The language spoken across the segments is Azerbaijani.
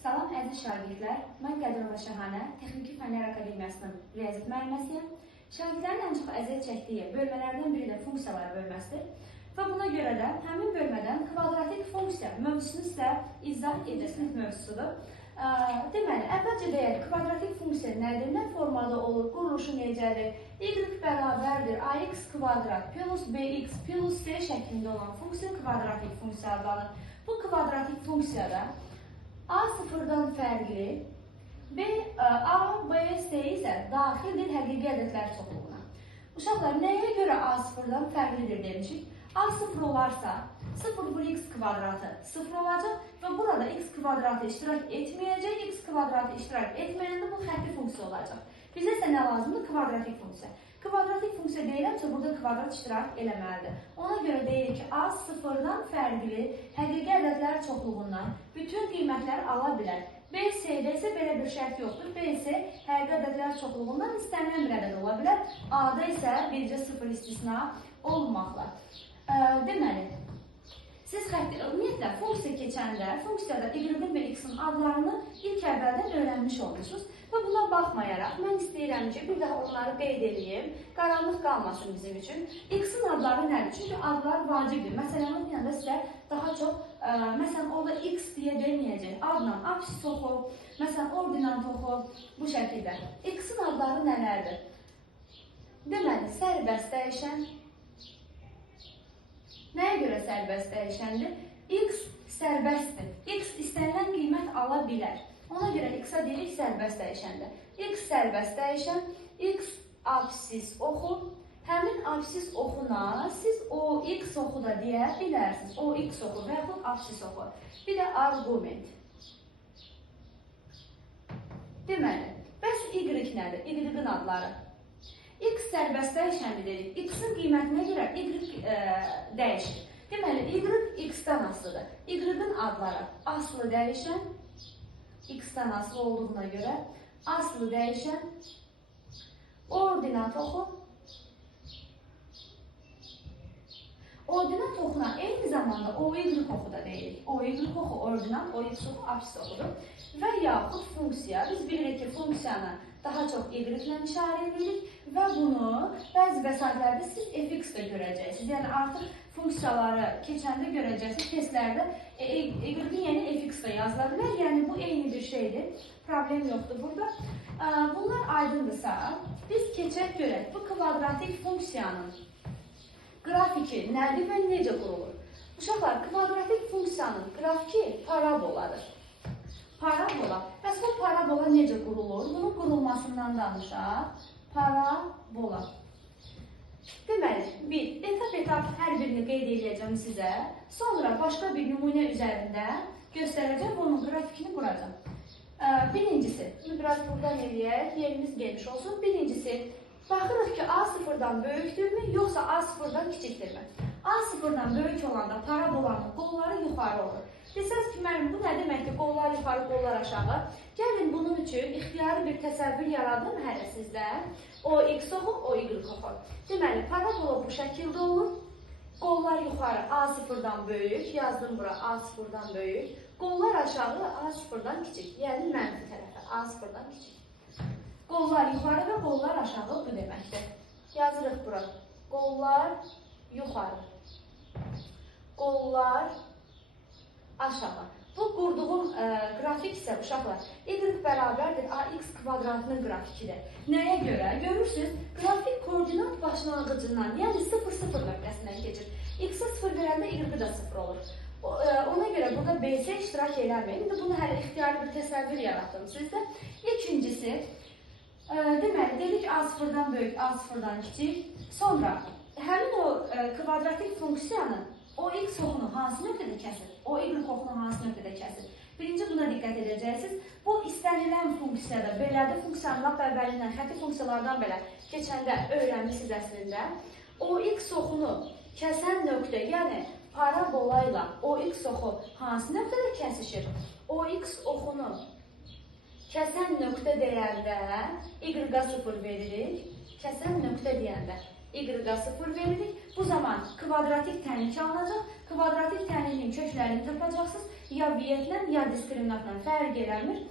Salam əziz şagirdlər, mən Qədirova Şahanə, Texniki Fənlər Akademiyasının riyaziyyat müəlliməsiyəm. Şagirdlərin ən çox əziyyət çəkdiyi bölmələrdən biri də funksiyalara bölməsidir. Və buna görə də həmin bölmədən kvadratik funksiya mövzusunu sizə izah edəcək mövzusudur. Deməli, əvvəlcə deyək, kvadratik funksiya nədir, nə formada olur, quruluşu necədir? Y bərabərdir ax kvadrat plus bx plus c şəklində olan funksiya kvadratik funksiya adlanır. Bu kvadratik funksiyada A sıfırdan fərqli, A, B, C isə daxildir həqiqi ədədlər çoxluğuna. Uşaqlar, nəyə görə A sıfırdan fərqlidir demişik? A sıfır olarsa, 0 bölü x kvadratı 0 olacaq və burada x kvadratı iştirak etməyəcək, x kvadratı iştirak etməyəndə bu xətti funksiya olacaq. Bizə isə nə lazımdır? Kvadratik funksiya. Kvadratik funksiya deyirəmsə, burada kvadrat iştirak eləməlidir. Ona görə deyirik ki, A sıfırdan fərqli həqiqi ədədlər çoxluğundan bütün qiymətləri ala bilər. B, C-də isə belə bir şərt yoxdur. B, C həqiqi ədədlər çoxluğundan istənilən bir ədəd ola bilər. A-da isə bircə sıfır istisna olmaqla. Deməli, siz ümumiyyətlə funksiya keçəndə, funksiyada y-in və x-in adlarını ilk əvvəldən öyrənmiş olmuşsunuz. Və buna baxmayaraq, mən istəyirəm ki, bir daha onları qeyd edeyim, qaranlıq qalmasın bizim üçün. X-in adları nədir? Çünki adlar vacibdir. Məsələn, onun yanında sizə daha çox, məsələn, orada x deyə deməyəcək. Adla absis oxu, məsələn, ordinant oxu, bu şəkildə. X-in adları nələrdir? Deməli, sərbəst dəyişən. Nəyə görə sərbəst dəyişəndir? X sərbəstdir. X istənilən qiymət ala bilər. Ona görə x-a deyirik sərbəst dəyişəndir. X sərbəst dəyişən, x absis oxu. Həmin absis oxuna siz o x oxu da deyə bilərsiniz. O x oxu və yaxud absis oxu. Bir də argument. Deməli, bəs y nədir? Y-in adları. X sərbəst dəyişəndir dedik. X-in qiymətinə görə y dəyişir. Deməli, y x-dən asılıdır. Y-in adları aslı dəyişən, x-dən asılı olduğuna görə aslı dəyişən, ordinat oxu. Ordinat oxuna eyni zamanda OY oxu da deyirik. OY oxu ordinat, OX oxu absis oxudur. Və yaxud funksiya, biz bilirik ki, funksiyanı daha çox y-lə işarə edirik və bunu bəzi vəsaitlərdə siz fx-də görəcəksiniz. Yəni, artıq funksiyaları keçəndə görəcəksiniz, testlərdə y-in yeni fx-də yazıla bilər. Yəni, bu eyni bir şeydir, problem yoxdur burada. Bunlar aydındırsa, biz keçək görək, bu kvadratik funksiyanın qrafiki nədir və necə qurulur? Uşaqlar, kvadratik funksiyanın qrafiki paraboladır. Parabola. Bəs bu parabola necə qurulur? Bunun qurulmasından danışaq. Parabola. Deməli, etap hər birini qeyd edəcəm sizə. Sonra başqa bir nümunə üzərində göstərəcəm və onun qrafikini quracam. Birincisi, biraz buradan eləyək, yerimiz geniş olsun. Birincisi, baxırıq ki, A sıfırdan böyükdürmü, yoxsa A sıfırdan kiçikdirmü? A sıfırdan böyük olanda parabolanın qolları yuxarı olur. Desəz ki, mənim bu nə deməkdir? Qollar yuxarı, qollar aşağı. Gəlin bunun üçün ixtiyari bir təsəvvür yaradım hələ sizdə. O x oxu, o y oxu. Deməli, parabola bu şəkildə olur. Qollar yuxarı, A sıfırdan böyük. Yazdım bura, A sıfırdan böyük. Qollar aşağı, A sıfırdan kiçik. Yəni, mənfi tərəfə, A sıfırdan kiçik. Qollar yuxarı və qollar aşağı bu deməkdir. Yazırıq bura. Qollar yuxarı. Qollar aşağı. Bu qurduğum qrafik isə uşaqlar, y bərabərdir ax kvadratının grafikidir. Nəyə görə? Görürsünüz, qrafik koordinat başlanğıcından, yəni 0-0 nöqtəsindən keçir. X-ə 0 verəndə y da 0 olur. Ona görə burada BC iştirak eləməyin. İndi bunu hələ ixtiyari bir təsəvvür yaratdım sizdə. İkincisi, deməli, dedik A sıfırdan böyük, A sıfırdan kiçik. Sonra, həmin o kvadratik funksiyanın o x oxunu hansı nöqtədə kəsir? O y oxunu hansı nöqtədə kəsir? Birinci buna diqqət edəcəksiniz. Bu istənilən funksiyada belədir. Funksiyanın lap əvvəlindən, xətti funksiyalardan belə keçəndə öyrənmişsiniz əslində. O x oxunu kəsən nöqtə, yəni parabola ilə o x oxu hansı nöqtədə kəsişir? O x oxunu kəsən nöqtə deyəndə y-a 0 veririk. Kəsən nöqtə deyəndə y-a 0 veririk. Bu zaman kvadratik tənlik alınacaq. Kvadratik tənliyin köklərini tapacaqsınız. Ya viyyətlə, ya diskriminantla fərq eləmir.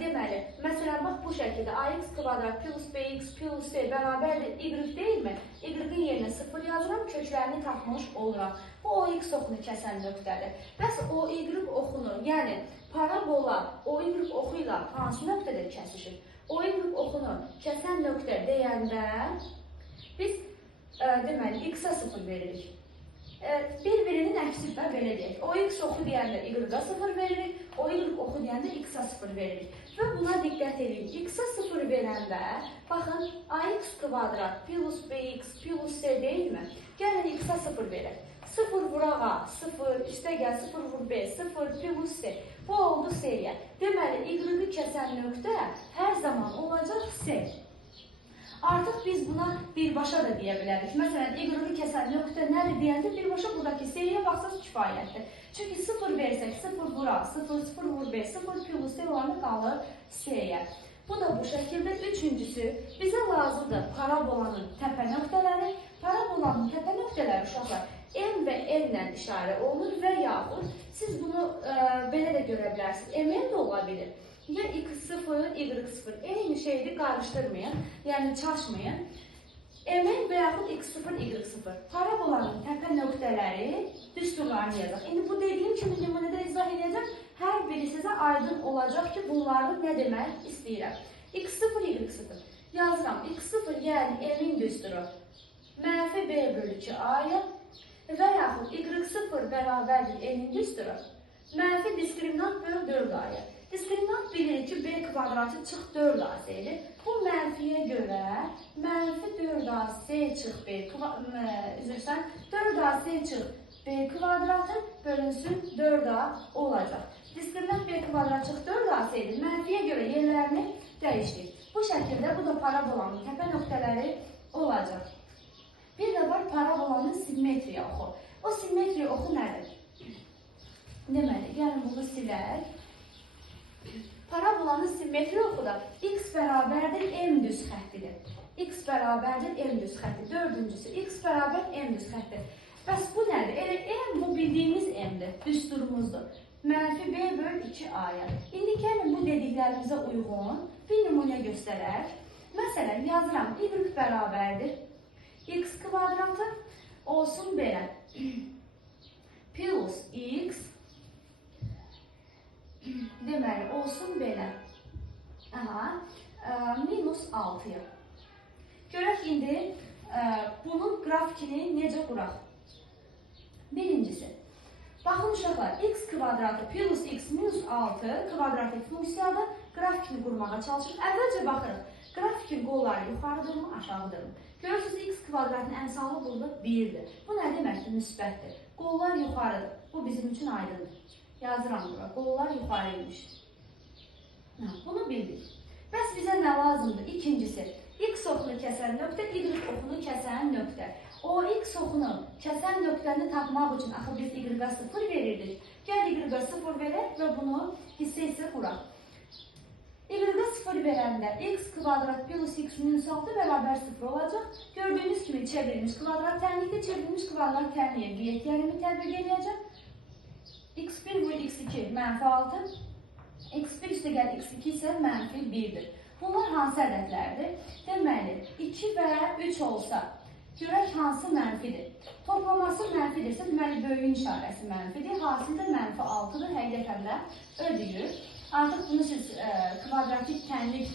Deməli, məsələn, bax bu şəkildə ax kvadrat plus bx plus c bərabərdir y deyilmi? Y-in yerinə 0 yazıram, köklərini tapmış oluram. Bu OX oxunu kəsən nöqtədir. Bəs OY oxunu, yəni parabola OY oxu ilə hansı nöqtədə kəsişir? OY oxunu kəsən nöqtə deyəndə biz deməli x-a 0 veririk. Bir-birinin əksi və belə deyək. OX oxu deyəndə y-a 0 veririk, OY oxu deyəndə x-a 0 veririk. Və buna diqqət edin. X-a 0 verəndə, baxın, ax kvadrat plus bx plus c deyilmi? Gəlin x-a 0 verək. 0 vuraq a, 0, üstə gəl, 0 vur b, 0 plus c. Bu oldu c-yə. Deməli, y-i kəsən nöqtə hər zaman olacaq c. Artıq biz buna birbaşa da deyə bilərik. Məsələn, y-i kəsən nöqtə nədir deyəndə birbaşa buradakı c-yə baxsaq kifayətdir. Çünki 0 versək, 0 vur a, 0, 0 vur b, 0 plus c olanı qalır c-yə. Bu da bu şəkildə. Üçüncüsü, bizə lazımdır parabolanın təpə nöqtələri. Parabolanın təpə nöqtələri uşaqlar M və N ilə işarə olunur və yaxud siz bunu belə də görə bilərsiniz. MN də ola bilir. Ya x0, y0. Eyni şeydir, qarışdırmayın, yəni çaşmayın. MN və yaxud x0, y0. Parabolanın təpə nöqtələri düsturlarını yazaq. İndi bu dediyim kimi nümunədə izah edəcəm. Hər biri sizə aydın olacaq ki, bunları nə demək istəyirəm. x0, y0. Yazıram. x0 yəni M-in düsturu. Mənfi b bölü 2a-ya və yaxud y0 bərabərdir N-in düsturu. Mənfi diskriminant bölü 4a-ya. Diskriminant bilir ki, b kvadratı çıx 4ac-dir. Bu mənfiyə görə mənfi 4ac çıx b, üzrsən, 4ac çıx b kvadratı bölünsün 4a olacaq. Diskriminant b kvadrat çıx 4ac-dir. Mənfiyə görə yerlərini dəyişdik. Bu şəkildə bu da parabolanın təpə nöqtələri olacaq. Bir də var parabolanın simmetriya oxu. O simmetriya oxu nədir? Deməli, gəlin bunu silək. Parabolanın simmetriya oxu da x bərabərdir m düz xəttidir. X bərabərdir m düz xətti. Dördüncüsü, x bərabər m düz xətti. Bəs bu nədir? Elə m bu bildiyimiz m-dir, düsturumuzdur. Mənfi b böl 2a-ya. İndi gəlin bu dediklərimizə uyğun bir nümunə göstərək. Məsələn, yazıram, y bərabərdir x kvadratı olsun belə. Plus x deməli olsun belə. Minus 6-ya. Görək indi bunun grafikini necə quraq? Birincisi. Baxın uşaqlar, x kvadratı plus x minus 6 kvadratik funksiyadır. Grafikini qurmağa çalışırıq. Əvvəlcə baxırıq. Grafikin qolları yuxarıdırmı, aşağıdırmı? Görürsünüz, x kvadratın əmsalı burada 1-dir. Bu nə deməkdir? Müsbətdir. Qollar yuxarıdır. Bu bizim üçün aydındır. Yazıram bura. Qollar yuxarıymış. Bunu bildik. Bəs bizə nə lazımdır? İkincisi, x oxunu kəsən nöqtə, y oxunu kəsən nöqtə. O x oxunu kəsən nöqtəni tapmaq üçün axı biz y-a 0 verirdik. Gəl y-a 0 verək və bunu hissə-hissə quraq. Y-a 0 verəndə x kvadrat plus x minus 6 bərabər 0 olacaq. Gördüyünüz kimi çevrilmiş kvadrat tənlikdə çevrilmiş kvadrat tənliyə viyyət yerimi tətbiq edəcək. x1 vur x2 mənfi 6. x1 üstə gəl x2 isə mənfi 1-dir. Bunlar hansı ədədlərdir? Deməli, 2 və 3 olsa, görək hansı mənfidir? Toplaması mənfidirsə, deməli, böyüyün işarəsi mənfidir. Hasildə mənfi 6-dır, həqiqətən də ödəyir. Artıq bunu siz kvadratik tənlik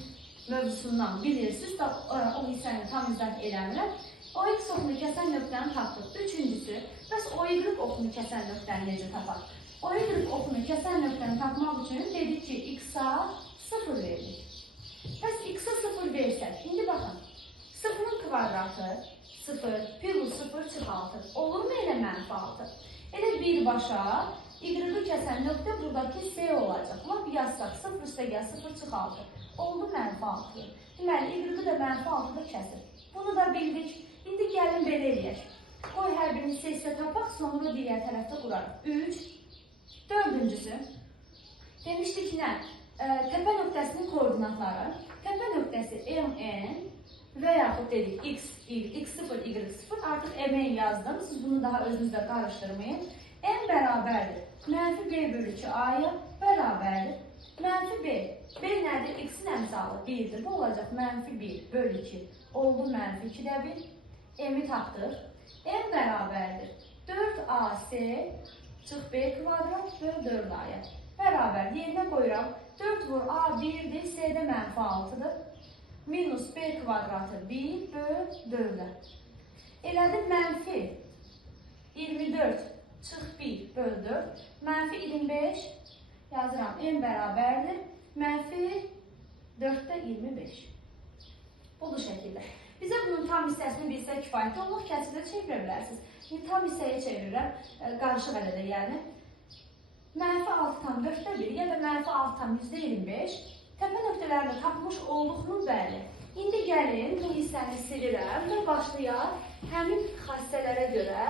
mövzusundan bilirsiniz. O hissəni tam izah eləmirəm. O x oxunu kəsən nöqtəni tapdıq. Üçüncüsü, bəs o y oxunu kəsən nöqtəni necə tapaq? O y oxunu kəsən nöqtəni tapmaq üçün dedik ki, x-a 0 veririk. Bəs x-a 0 versək, indi baxın, 0-ın kvadratı 0, plus 0 çıx 6. Olurmu elə mənfi 6? Elə birbaşa y-i kəsən nöqtə buradakı s olacaq. Lap yazsaq, 0 üstə gəl, 0 çıx 6. Oldu mənfi 6. Deməli, y-i də mənfi 6-da kəsir. Bunu da bildik. İndi gəlin belə eləyək. Qoy hər birini hissə tapaq, sonra digər tərəfdə qurarıq. 3. Dördüncüsü. Demişdik nə? Təpə nöqtəsinin koordinatları. Təpə nöqtəsi MN və yaxud dedik x0, y0 artıq m-in yazdım. Siz bunu daha özünüzdə qarışdırmayın. M bərabərdir. Mənfi b bölü 2 a-ya bərabərdir. Mənfi b. B nədir? X-in əmsalı 1-dir. Bu olacaq mənfi 1 bölü 2. Oldu mənfi 2-də 1. M-i tapdıq. M bərabərdir. 4ac çıx b kvadrat bölü 4a-ya. Bərabər. Yerinə qoyuram. 4 vur a 1-dir. C-də mənfi 6-dır. Minus b kvadratı 1 bölü 4-ə. Elədim mənfi 24 çıx 1 bölü 4. Mənfi 25 yazıram. M bərabərdir. Mənfi 4-də 25. Bu şəkildə. Bizə bunun tam hissəsini bilsə kifayət olur. Kəsirdə çevirə bilərsiniz. Şimdi tam hissəyə çevirirəm. Qarışıq ələdə yəni. Mənfi 6,4-də 1 ya da mənfi 6,25. Təpə nöqtələrini tapmış olduqmu bəli. İndi gəlin bu hissəni silirəm və başlayaq həmin xassələrə görə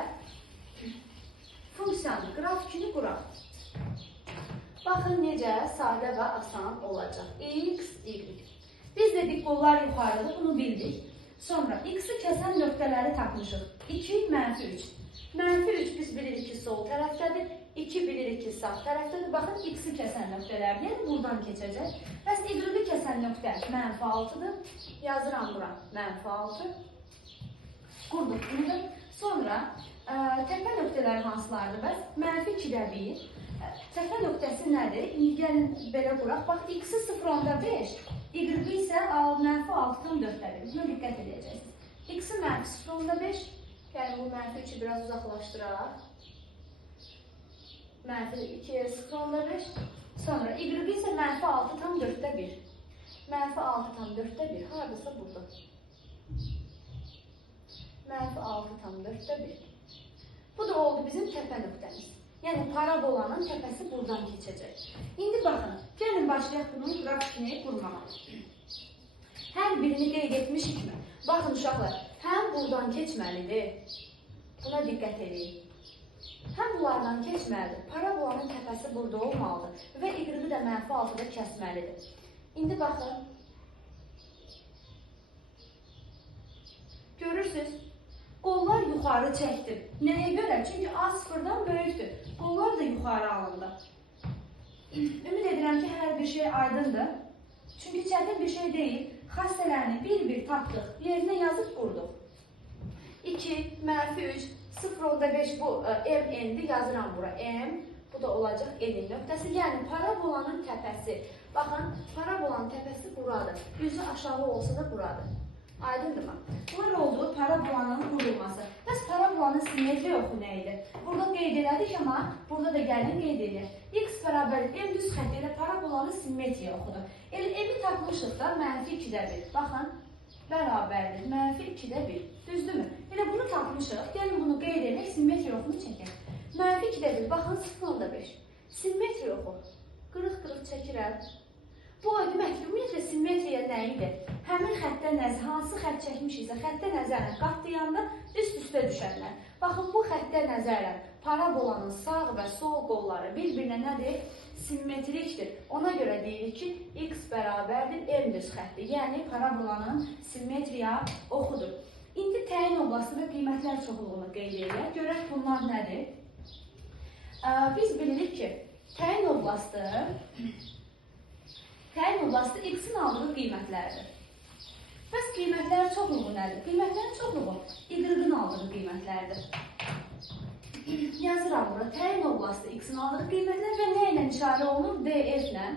funksiyanın qrafikini quraq. Baxın necə sadə və asan olacaq. X, Y. Biz dedik qollar yuxarıda, bunu bildik. Sonra x-i kəsən nöqtələri tapmışıq. 2, mənfi 3. Mənfi 3 biz bilirik ki sol tərəfdədir. 2 bilirik ki sağ tərəfdədir. Baxın x-i kəsən nöqtələr, yəni buradan keçəcək. Bəs y-i kəsən nöqtə mənfi 6-dır. Yazıram bura mənfi 6. Qurduq bunu. Sonra təpə nöqtələri hansılardır bəs? Mənfi 2-də 1. Təpə nöqtəsi nədir? İndi gəlin belə quraq. Bax, x-i 0,5, y-i isə mənfi 6,4-dədir. Buna diqqət edəcəksiniz. X-i mənfi 0,5, gəlin bu mənfi 3-ü biraz uzaqlaşdıraq. Mənfi 2-yə 0,5. Sonra y-i isə mənfi 6,4-1. Mənfi 6,4-1, haradasa burada. Mənfi 6,4-1. Bu da oldu bizim təpə nöqtəmiz. Yəni, parabolanın təpəsi buradan keçəcək. İndi baxın, gəlin başlayaq bunun qrafikini qurmağa. Hər birini qeyd etmişikmi? Baxın, uşaqlar, həm buradan keçməlidir. Buna diqqət edin. Həm bunlardan keçməlidir. Parabolanın təpəsi burada olmalıdır. Və y-i də mənfi 6-da kəsməlidir. İndi baxın. Görürsünüz. Qollar yuxarı çəkdir. Nəyə görə? Çünki A sıfırdan böyükdür. Qollar da yuxarı alındı. Ümid edirəm ki, hər bir şey aydındır. Çünki çətin bir şey deyil. Xassələrini bir-bir tapdıq. Yerinə yazıb qurduq. 2, mənfi 3, 0,5 bu m-dir. Yazıram bura m. Bu da olacaq n-in nöqtəsi. Yəni, parabolanın təpəsi. Baxın, parabolanın təpəsi buradır. Üzü aşağı olsa da buradır. Aydındırmı? Bunlar oldu parabolanın qurulması. Bəs parabolanın simmetri yoxu nə idi? Burada qeyd elədik, amma burada da gəlin qeyd edir. X bərabər m düz xətti ilə parabolanın simmetri yoxudur. Elə m-i tapmışıq da mənfi 2-də 1. Baxın, bərabərdir. Mənfi 2-də 1. Düzdürmü? Elə bunu tapmışıq. Gəlin bunu qeyd edək, simmetri yoxunu çəkək. Mənfi 2-də 1. Baxın, 0,5. Simmetri yoxu. Qırıq-qırıq çəkirəm. Bu deməkdir, ümumiyyətlə simmetriya nə idi? Həmin xəttə nəzər, hansı xətt çəkmişiksə, xəttə nəzərlə qatlayanda üst-üstə düşərlər. Baxın, bu xəttə nəzərlə parabolanın sağ və sol qolları bir-birinə nədir? Simmetrikdir. Ona görə deyirik ki, x bərabərdir m düz xətti. Yəni, parabolanın simmetriya oxudur. İndi təyin oblasti və qiymətlər çoxluğunu qeyd edək. Görək bunlar nədir? Biz bilirik ki, təyin oblasti x-in aldığı qiymətlərdir. Bəs qiymətlərin çoxluğu nədir? Qiymətlərin çoxluğu y-in aldığı qiymətlərdir. Yazıram bura. Təyin oblasti x-in aldığı qiymətlər və nə ilə işarə olunur? df ilə.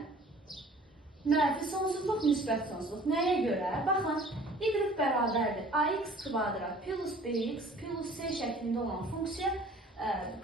Mənfi sonsuzluq, müsbət sonsuzluq. Nəyə görə? Baxın, y bərabərdir. ax kvadrat plus bx plus c şəklində olan funksiya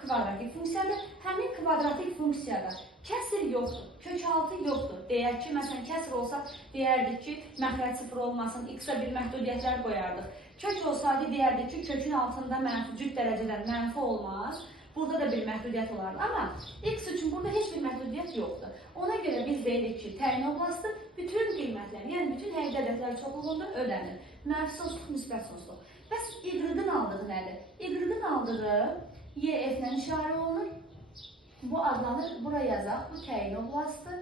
kvadratik funksiyadır. Həmin kvadratik funksiyada kəsir yoxdur, kökaltı yoxdur. Deyək ki, məsələn, kəsir olsa, deyərdik ki, məxrəc sıfır olmasın, x-a bir məhdudiyyətlər qoyardıq. Kök olsaydı, deyərdik ki, kökün altında cüt dərəcədən mənfi olmaz. Burada da bir məhdudiyyət olardı. Amma x üçün burada heç bir məhdudiyyət yoxdur. Ona görə biz deyirik ki, təyin oblasti bütün qiymətlər, yəni bütün həqiqi ədədlər çoxluğunda ödənir. Mənfi sonsuzluq, müsbət sonsuzluq. Bəs y-in aldığı nədir? Y-in aldığı YF ilə işarə olunur. Bu adlanır, bura yazaq, bu təyin oblasti.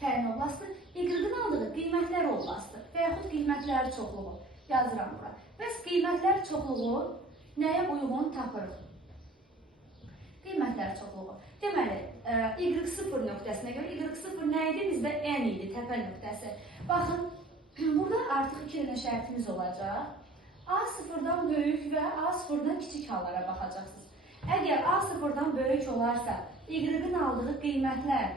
təyin oblastı, Y-in aldığı qiymətlər oblastı və yaxud qiymətlər çoxluğu yazıram bura. Bəs qiymətlər çoxluğu nəyə uyğun tapırıq? Qiymətlər çoxluğu. Deməli, Y0 nöqtəsinə görə Y0 nə idi? Bizdə N idi, təpə nöqtəsi. Baxın, burada artıq iki dənə şərtimiz olacaq. A0-dan böyük və A0-dan kiçik hallara baxacaqsınız. Əgər A0-dan böyük olarsa, Y-in aldığı qiymətlər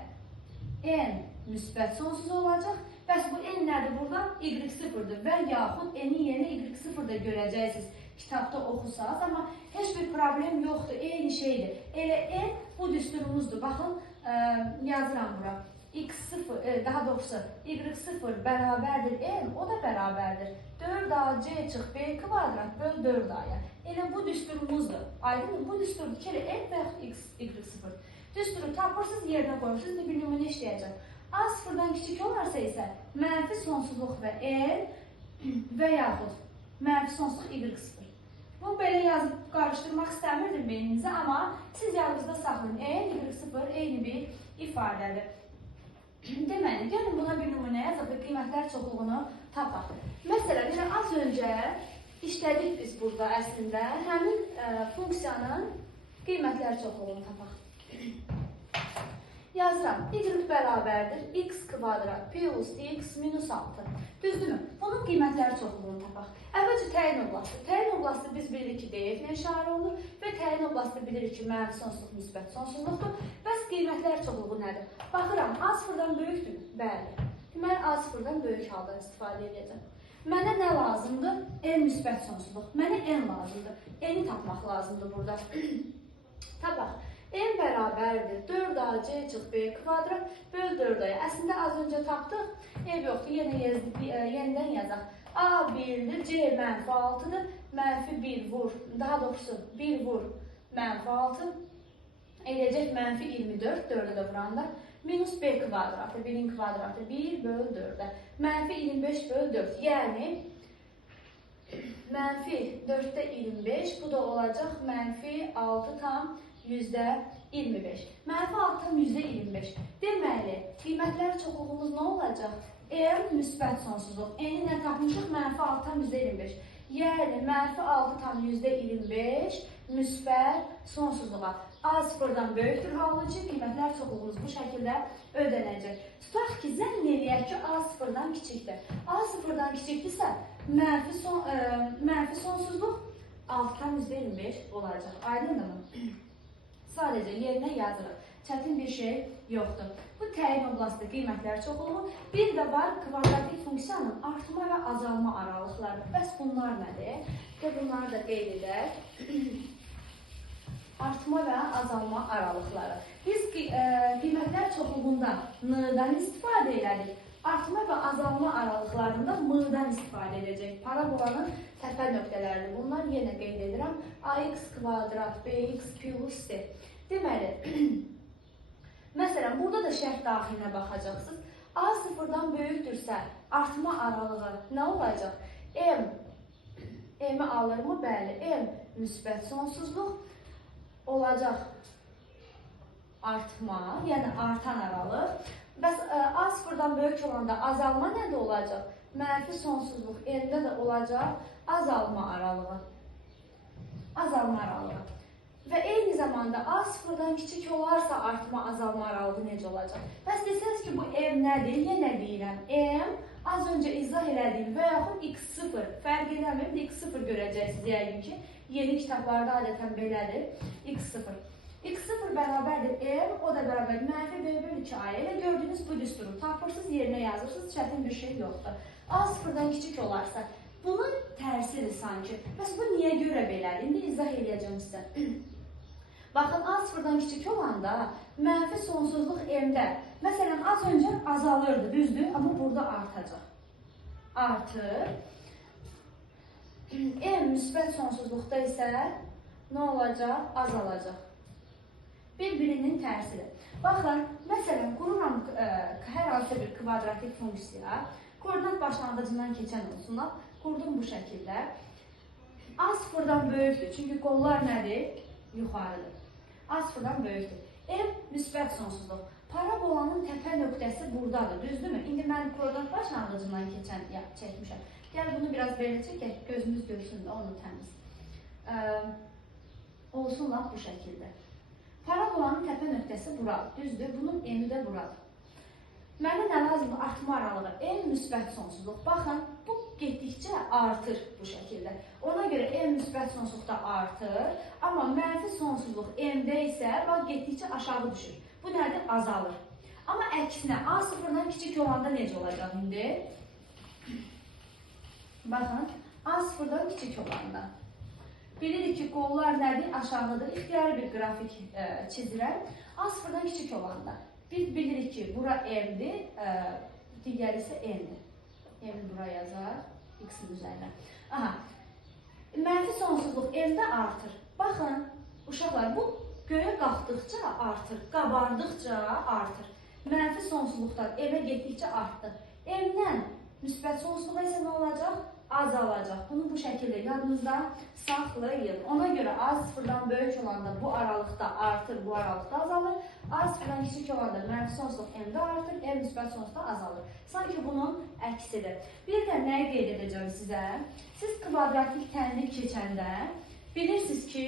N müsbət sonsuz olacaq. Bəs bu N nədir burada? Y0-dır və yaxud N-i yeni Y0-da görəcəksiniz. Kitabda oxusanız, amma heç bir problem yoxdur, eyni şeydir. Elə N bu düsturumuzdur. Baxın, yazıram bura. X0, daha doğrusu Y0 bərabərdir N, o da bərabərdir 4AC çıx B kvadrat böl 4A'ya. Elə bu düsturumuzdur. Aydın bu düsturdur ki, N və yaxud Y0. Düsturu tapırsınız, yerinə qoyursunuz, bir nümunə işləyəcəm. A0-dan kiçik olarsa isə mənfi sonsuzluq və N və yaxud mənfi sonsuzluq Y0. Bunu belə yazıb qarışdırmaq istəmirdim beyninizə, amma siz yadınızda saxlayın. N, Y0 eyni bir ifadədir. Deməli, gəlin buna bir nümunə yazıb və qiymətlər çoxluğunu tapaq. Məsələn, az öncə işlədik biz burada əslində həmin funksiyanın qiymətlər çoxluğunu tapaq. Yazıram, Y bərabərdir x kvadrat plus x minus 6. Düzdürmü? Bunun qiymətlər çoxluğunu tapaq. Əvvəlcə təyin oblastı. Təyin oblastı biz bilirik ki, DF-lə işarə olunur və təyin oblastı bilirik ki, mənfi sonsuzluq, müsbət sonsuzluqdur. Bəs qiymətlər çoxluğu nədir? Baxıram, A0-dan böyükdür? Bəli. Mən A0-dan böyük halda istifadə edəcəm. Mənə nə lazımdır? N müsbət sonsuzluq. Mənə N lazımdır. N-i tapmaq lazımdır burada. Tapaq. N bərabərdir 4AC çıx B kvadrat böl 4A'ya. Əslində az öncə tapdıq. Ev yoxdur, yenidən yazaq. A 1'dir, C mənfi 6'dır. Mənfi 1 vur, daha doğrusu 1 vur mənfi 6. Eləyəcək mənfi 24, 4'ü də vuranda. Minus B kvadratı, 1'in kvadratı 1 böl 4'ə. Mənfi 25 böl 4. Yəni, mənfi 4'də 25, bu da olacaq mənfi 6 tam %25. Mənfi 6 tam %25. Deməli, qiymətlər çoxluğumuz nə olacaq? M müsbət sonsuzluq. N-i nə tapmışıq? Mənfi 6 tam %25. Yəni, mənfi 6 tam %25 müsbət sonsuzluğa. A0-dan böyükdür halbuki qiymətlər çoxluğumuz bu şəkildə ödənəcək. Tutaq ki, zənn eləyək ki, A0-dan kiçikdir. A0-dan kiçikdirsə, mənfi sonsuzluq 6 tam %25 olacaq. Aydındırmı? Sadəcə yerinə yazırıq. Çətin bir şey yoxdur. Bu təyin oblastı qiymətlər çoxluğu. Bir də var kvadratik funksiyanın artma və azalma aralıqları. Bəs bunlar nədir? Və bunları da qeyd edək. Artma və azalma aralıqları. Biz qiymətlər çoxluğunda n-dan istifadə elədik. Artma və azalma aralıqlarında m-dan istifadə edəcək. Parabolanın təpə nöqtələridir. Bunlar yenə qeyd edirəm. Ax kvadrat bx plus c. Deməli, məsələn, burada da şərt daxilinə baxacaqsınız. A0-dan böyükdürsə, artma aralığı nə olacaq? M-i alırmı? Bəli. M müsbət sonsuzluq olacaq artma, yəni artan aralıq. Bəs A0-dan böyük olanda azalma nədə olacaq? Mənfi sonsuzluq N-də də olacaq azalma aralığı. Azalma aralığı. Və eyni zamanda A0-dan kiçik olarsa artma, azalma aralığı necə olacaq? Bəs desəniz ki, bu M nədir? Yenə deyirəm. M az öncə izah elədiyim və yaxud X0 fərq eləmir. X0 görəcəksiniz yəqin ki. Yeni kitablarda adətən belədir. X0. X0 bərabərdir M, o da bərabər mənfi B bölü 2A ilə gördüyünüz bu düsturu tapırsınız, yerinə yazırsınız, çətin bir şey yoxdur. A0-dan kiçik olarsa, bunun tərsidir sanki. Bəs bu niyə görə belədir? İndi izah eləyəcəm sizə. Baxın, A0-dan kiçik olanda mənfi sonsuzluq M-də. Məsələn, az öncə azalırdı, düzdür, amma burada artacaq. Artır. M müsbət sonsuzluqda isə nə olacaq? Azalacaq. Bir-birinin tərsidir. Baxın, məsələn, qururam hər hansı bir kvadratik funksiya, koordinat başlanğıcından keçən olsunlar, qurdum bu şəkildə. A0-dan böyükdür, çünki qollar nədir? Yuxarıdır. A0-dan böyükdür. M müsbət sonsuzluq. Parabolanın təpə nöqtəsi buradadır, düzdürmü? İndi mən koordinat başlanğıcından çəkmişəm. Gəl bunu biraz belə çəkək, gözümüz görsün də onu təmiz. Olsun laf bu şəkildə. Parabolanın təpə nöqtəsi buradır, düzdür? Bunun M də buradır. Mənə nə lazımdır? Artma aralığı. M müsbət sonsuzluq. Baxın, bu getdikcə artır bu şəkildə. Ona görə M müsbət sonsuzluqda artır, amma mənfi sonsuzluq M-də isə getdikcə aşağı düşür. Bu nədir? Azalır. Amma əksinə A sıfırdan kiçik olanda necə olacaq indi? Baxın, A sıfırdan kiçik olanda. Bilirik ki, qollar nədir? Aşağıdır. İxtiyari bir qrafik çizirəm. A sıfırdan kiçik olanda. Biz bilirik ki, bura M-dir, digəri isə N-dir. M-i bura yazar, X-in üzərinə. Aha, mənfi sonsuzluq M-də artır. Baxın, uşaqlar, bu göyə qalxdıqca artır, qabardıqca artır. Mənfi sonsuzluqdan M-ə getdikcə artdı. M-dən müsbət sonsuzluğa isə nə olacaq? Azalacaq. Bunu bu şəkildə yadınızda saxlayın. Ona görə A sıfırdan böyük olanda bu aralıqda artır, bu aralıqda azalır. A sıfırdan kiçik olanda mənfi sonsuzluq M-də artır, M müsbət sonsuzluqda azalır. Sanki bunun əksidir. Bir də nəyi qeyd edəcəm sizə? Siz kvadratik tənlik keçəndə bilirsiniz ki,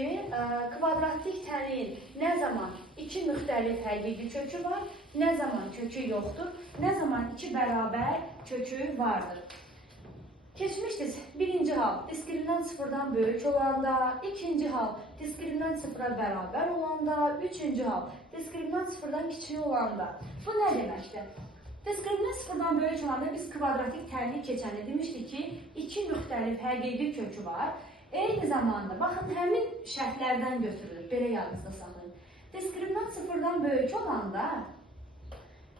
kvadratik tənliyin nə zaman iki müxtəlif həqiqi kökü var, nə zaman kökü yoxdur, nə zaman iki bərabər kökü vardır. Keçmişdir. Birinci hal diskriminant sıfırdan böyük olanda, ikinci hal diskriminant sıfıra bərabər olanda, üçüncü hal diskriminant sıfırdan kiçik olanda. Bu nə deməkdir? Diskriminant sıfırdan böyük olanda biz kvadratik tənlik keçəndə demişdik ki, iki müxtəlif həqiqi kökü var. Eyni zamanda, baxın, həmin şərtlərdən götürülür. Belə yadınızda saxlayın. Diskriminant sıfırdan böyük olanda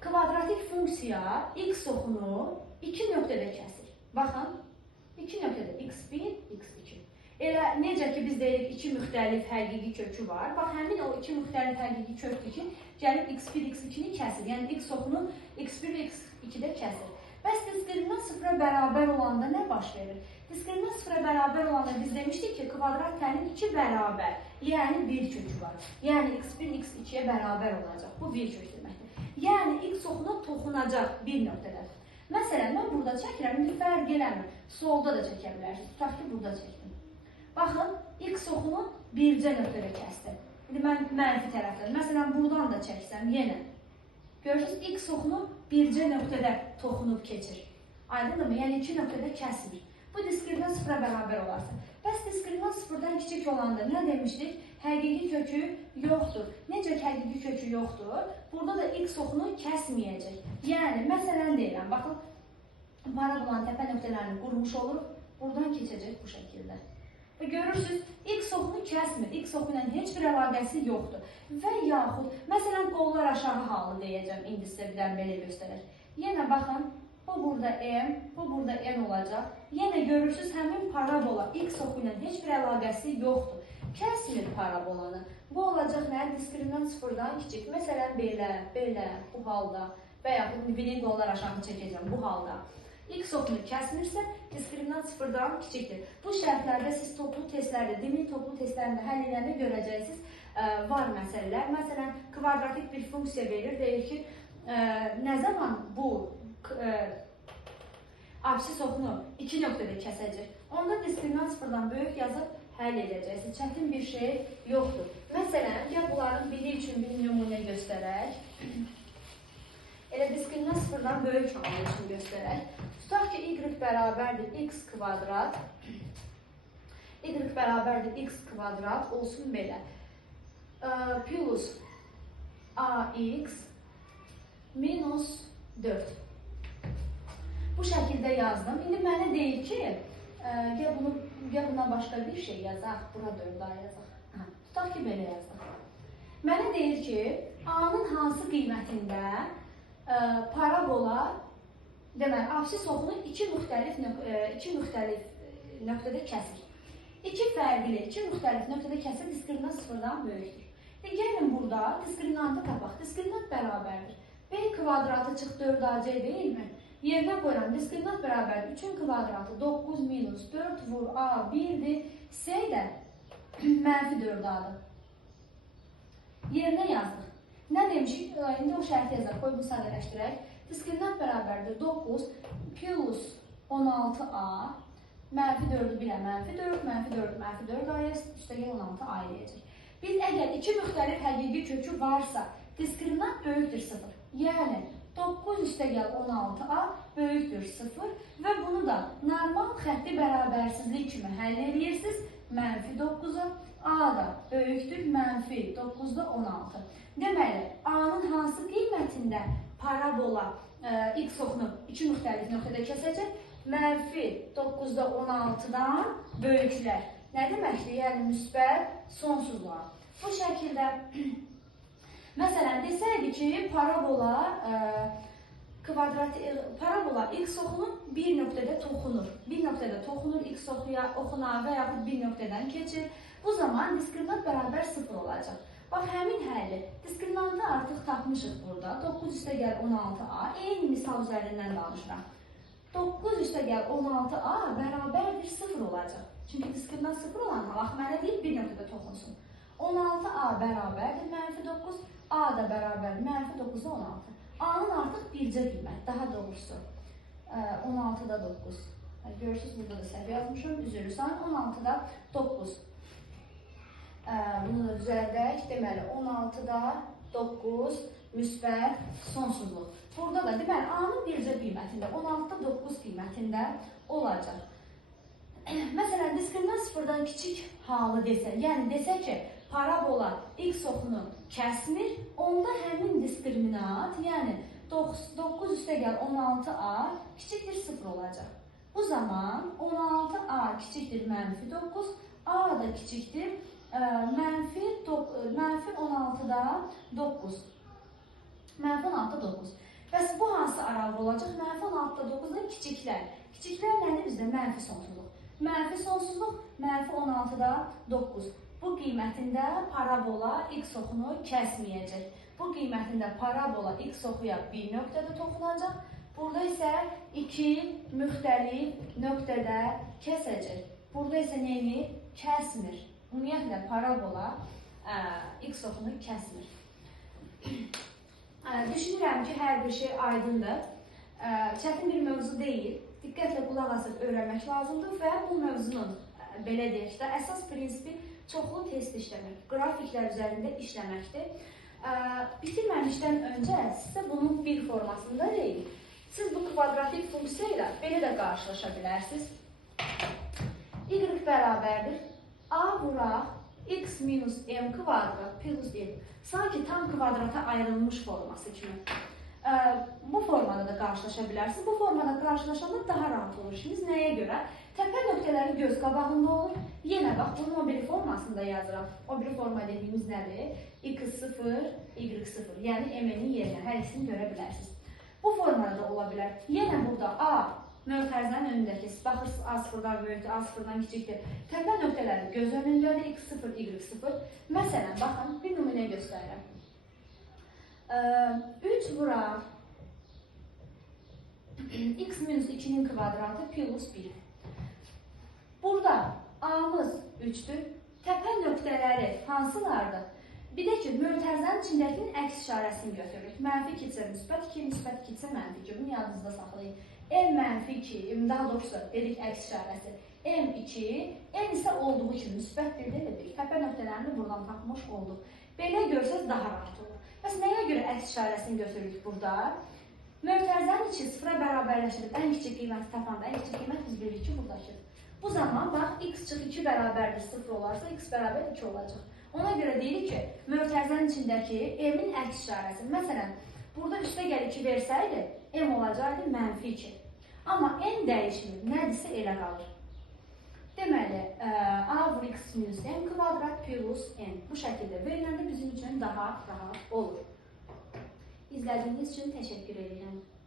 kvadratik funksiya x oxunu iki nöqtədə kəsir. Baxın, iki nöqtədə x1, x2. Elə necə ki, biz deyirik iki müxtəlif həqiqi kökü var. Bax, həmin o iki müxtəlif həqiqi kökdür ki, gəlib x1, x2-ni kəsir. Yəni, x oxunu x1 və x2-də kəsir. Bəs diskriminant sıfıra bərabər olanda nə baş verir? Diskriminant sıfıra bərabər olanda biz demişdik ki, kvadrat tənin iki bərabər, yəni bir kökü var. Yəni, x1, x2-yə bərabər olacaq. Bu bir kök deməkdir. Yəni, x oxuna toxunacaq bir nöqtədə. Məsələn, mən burada çəkirəm, indi fərq eləmir. Solda da çəkə bilərsiniz. Tutaq ki, burada çəkdim. Baxın, x oxunu bircə nöqtədə kəsdim. İndi mən mənfi tərəfdən. Məsələn, buradan da çəksəm, yenə. Görürsünüz, x oxunu bircə nöqtədə toxunub keçir. Aydındırmı? Yəni, iki nöqtədə kəsir. Bu diskriminant sıfıra bərabər olarsa. Bəs diskriminant sıfırdan kiçik olanda nə demişdik? Həqiqi kökü yoxdur. Necə ki, həqiqi kökü yoxdur? Burada da x oxunu kəsməyəcək. Yəni, məsələn deyirəm, baxın, parabolanın təpə nöqtələrini qurmuş oluruq, buradan keçəcək bu şəkildə. Və görürsünüz, x oxunu kəsmir, x oxu ilə heç bir əlaqəsi yoxdur. Və yaxud, məsələn, qollar aşağı halı deyəcəm, indi sizə bir dən belə göstərək. Yenə baxın, bu burada M, bu burada N olacaq. Yenə görürsünüz, həmin parabola x oxu ilə heç bir əlaqəsi yoxdur. Kəsmir parabolanı. Bu olacaq nə? Diskriminant sıfırdan kiçik. Məsələn, belə, bu halda və yaxud birin qollar aşağı çəkəcəm bu halda. X oxunu kəsmirsə, diskriminant sıfırdan kiçikdir. Bu şərtlərdə siz toplu testlərdə, demin toplu testlərində həll edəndə görəcəksiniz, var məsələlər. Məsələn, kvadratik bir funksiya verir, deyir ki, nə zaman bu absis oxunu iki nöqtədə kəsəcək? Onda diskriminant sıfırdan böyük yazıb həll edəcəksiniz. Çətin bir şey yoxdur. Məsələn, gəl bunların biri üçün bir nümunə göstərək. Elə diskriminant sıfırdan böyük olanı üçün göstərək. Tutaq ki, y bərabərdir x kvadrat. Y bərabərdir x kvadrat olsun belə. Plus ax minus 4. Bu şəkildə yazdım. İndi mənə deyir ki, gəl buna başqa bir şey yazaq, bura 4 yazaq. Tutaq ki, belə yazaq. Mənə deyir ki, A-nın hansı qiymətində parabola, deməli, absis oxunu iki müxtəlif nöqtədə kəsir. İki fərqli, iki müxtəlif nöqtədə kəsir, diskriminant sıfırdan böyükdür. Gəlin burada diskriminantı tapaq. Diskriminant bərabərdir. B kvadratı çıx 4ac deyilmi? Yerinə qoyuram, diskriminant bərabərdir. 3-ün kvadratı 9 minus 4 vur A 1-dir. S də mənfi 4A'dır. Yerinə yazdıq. Nə demişik? İndi o şərti yazaq. Qoy bunu sadələşdirək. Diskriminant bərabərdir 9 plus 16a mənfi 4-ü 1-ə mənfi 4, mənfi 4, mənfi 4 aya üstəgəl 16 a eləyəcək. Biz əgər iki müxtəlif həqiqi kökü varsa, diskriminant böyükdür 0. Yəni 9 üstəgəl 16a böyükdür 0 və bunu da normal xətti bərabərsizlik kimi həll edirsiniz. Mənfi 9-a, a da böyükdür mənfi 9-da 16. Deməli, a-nın hansı qiymətində parabola x oxunu iki müxtəlif nöqtədə kəsəcək? Mənfi 9-da 16-dan böyüklər. Nə deməkdir? Yəni, müsbət sonsuzluğa. Bu şəkildə, məsələn, desəydik ki, parabola x oxunu bir nöqtədə toxunur. Bir nöqtədə toxunur, x oxuna və yaxud bir nöqtədən keçir. Bu zaman diskriminant bərabər 0 olacaq. Bax, həmin həlli. Diskriminantı artıq tapmışıq burada. 9 üstəgəl 16a. Eyni misal üzərindən danışıram. 9 üstəgəl 16a bərabərdir 0 olacaq. Çünki diskriminant 0 olan halaq mənə deyil, bir nöqtədə toxunsun. 16a bərabərdir mənfi 9, a da bərabərdir mənfi 9-da 16. A-nın artıq bircə qiymət, daha doğrusu 16-da 9. Görürsünüz, burada da səhv yazmışım, üzrlüsən 16-da 9. Bunu da düzəldək. Deməli, 16-da 9 müsbət sonsuzluq. Burada da deməli, A-nın bircə qiymətində, 16-da 9 qiymətində olacaq. Məsələn, diskriminant 0-dan kiçik halı desə, yəni desə ki, parabola x oxunu kəsmir, onda həmin diskriminant, yəni 9 üstəgəl 16a kiçikdir 0 olacaq. Bu zaman 16a kiçikdir mənfi 9, a da kiçikdir mənfi 16-da 9. Mənfi 16-da 9. Bəs bu hansı aralıq olacaq? Mənfi 16-da 9-da kiçiklər. Kiçiklər nədir bizdə? Mənfi sonsuzluq. Mənfi sonsuzluq, mənfi 16-da 9. Bu qiymətində parabola x oxunu kəsməyəcək. Bu qiymətində parabola x oxuya bir nöqtədə toxunacaq. Burada isə iki müxtəlif nöqtədə kəsəcək. Burada isə neyini? Kəsmir. Ümumiyyətlə parabola x oxunu kəsmir. Düşünürəm ki, hər bir şey aydındır. Çətin bir mövzu deyil. Diqqətlə qulaq asıb öyrənmək lazımdır və bu mövzunun, belə deyək də, əsas prinsipi çoxlu test işləmək, qrafiklər üzərində işləməkdir. Bitirməmişdən öncə sizə bunun bir formasında deyil. Siz bu kvadratik funksiya ilə belə də qarşılaşa bilərsiniz. Y bərabərdir. A vuraq x minus m kvadrat plus m. Sanki tam kvadrata ayrılmış forması kimi. Bu formada da qarşılaşa bilərsiniz. Bu formada qarşılaşanda daha rahat olur işimiz. Nəyə görə? Təpə nöqtələri göz qabağında olur. Yenə bax, bunun o biri formasında yazıram. O biri forma dediyimiz nədir? x0, y0. Yəni m-nin yerinə hər ikisini görə bilərsiniz. Bu formada da ola bilər. Yenə burada A mötərizənin önündəki, baxırsınız A0-dan böyükdür, A0-dan kiçikdir. Təpə nöqtələri göz önündədir, x0, y0. Məsələn, baxın, bir nümunə göstərirəm. 3 vuraq x minus 2-nin kvadratı plus 1. Burada A-mız 3-dür. Təpə nöqtələri hansılardır? Bir də ki, mötərizənin içindəkinin əks işarəsini götürürük. Mənfi 2 isə müsbət 2, müsbət 2 isə mənfi 2. Bunu yadınızda saxlayın. M mənfi 2, daha doğrusu dedik əks işarəsi. M2, M isə olduğu kimi müsbət 1 dedik. Təpə nöqtələrini buradan tapmış olduq. Belə görsəz daha rahat olur. Bəs nəyə görə əks işarəsini götürürük burada? Mötərizənin içi sıfıra bərabərləşdirib ən kiçik qiyməti tapanda, ən kiçik qiymət biz bilirik ki, buradakıdır. Bu zaman, bax, x çıx 2 bərabərdir 0 olarsa, x bərabər 2 olacaq. Ona görə deyirik ki, mötərizənin içindəki m-in əks işarəsi. Məsələn, burada üstə gəl 2 versəydi, m olacaqdı mənfi 2. Amma n dəyişimi nədirsə elə qalır. Deməli, a vur x minus m kvadrat plus n. Bu şəkildə veriləndə bizim üçün daha rahat olur. İzlədiyiniz üçün təşəkkür edirəm.